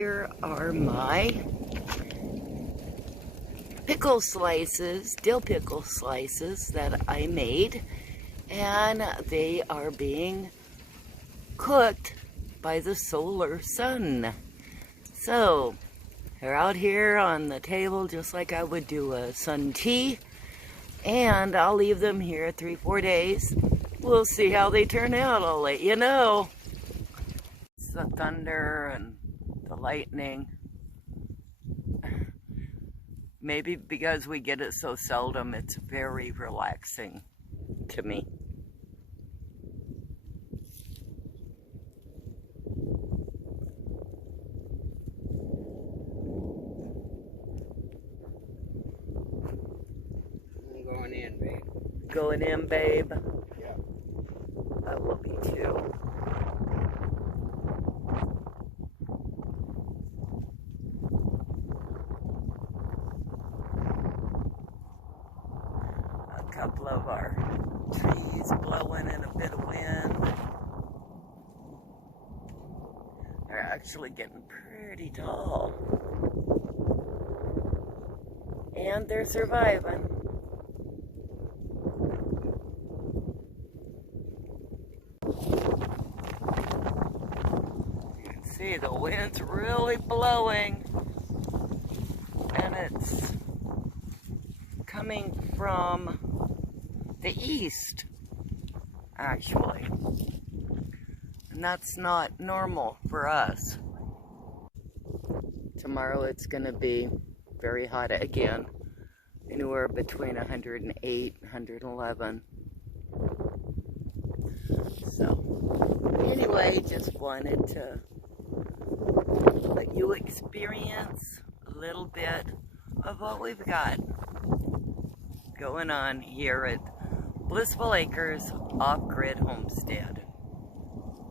Here are my pickle slices, dill pickle slices that I made, and they are being cooked by the solar sun. So they're out here on the table just like I would do a sun tea, and I'll leave them here 3-4 days. We'll see how they turn out. I'll let you know. It's the thunder and the lightning. Maybe because we get it so seldom, it's very relaxing to me. I'm going in, babe. Going in, babe? Yeah. I will be too. A couple of our trees blowing in a bit of wind. They're actually getting pretty tall. And they're surviving. You can see the wind's really blowing, and it's coming from the east, actually. And that's not normal for us. Tomorrow it's going to be very hot again, anywhere between 108 and 111. So anyway, just wanted to let you experience a little bit of what we've got going on here at Blissful Acres Off-Grid Homestead.